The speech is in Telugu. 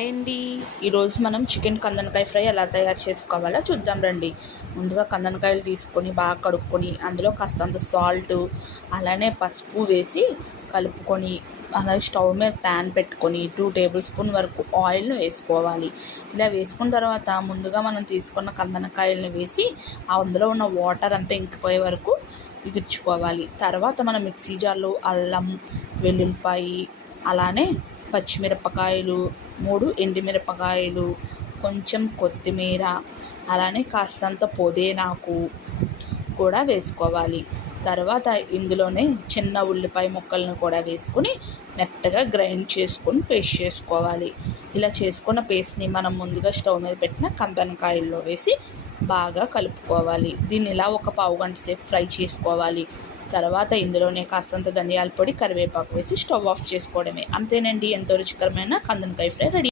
హాయ్ అండి. ఈరోజు మనం చికెన్ కందనకాయ ఫ్రై ఎలా తయారు చేసుకోవాలో చూద్దాం రండి. ముందుగా కందనకాయలు తీసుకొని బాగా కడుక్కొని అందులో కాస్తంత సాల్ట్ అలానే పసుపు వేసి కలుపుకొని అలాగే స్టవ్ మీద ప్యాన్ పెట్టుకొని 2 టేబుల్ స్పూన్ వరకు ఆయిల్ను వేసుకోవాలి. ఇలా వేసుకున్న తర్వాత ముందుగా మనం తీసుకున్న కందనకాయలను వేసి అందులో ఉన్న వాటర్ అంతా ఇంకిపోయే వరకు ఇగుర్చుకోవాలి. తర్వాత మనం మిక్సీ జార్లో అల్లం, వెల్లుల్లిపాయి అలానే పచ్చిమిరపకాయలు, 3 ఎండుమిరపకాయలు, కొంచెం కొత్తిమీర అలానే కాస్తంత పుదీనాకు కూడా వేసుకోవాలి. తర్వాత ఇందులోనే చిన్న ఉల్లిపాయ ముక్కలను కూడా వేసుకుని మెత్తగా గ్రైండ్ చేసుకొని పేస్ట్ చేసుకోవాలి. ఇలా చేసుకున్న పేస్ట్ని మనం ముందుగా స్టవ్ మీద పెట్టిన కందనకాయల్లో వేసి బాగా కలుపుకోవాలి. దీన్ని ఇలా ఒక పావు గంట సేపు ఫ్రై చేసుకోవాలి. తర్వాత ఇందులోనే కాస్తంత ధనియాల పొడి, కరివేపాకు వేసి స్టవ్ ఆఫ్ చేసుకోవడమే. అంతేనండి, ఎంతో రుచికరమైన కందనకాయ ఫ్రై రెడీ.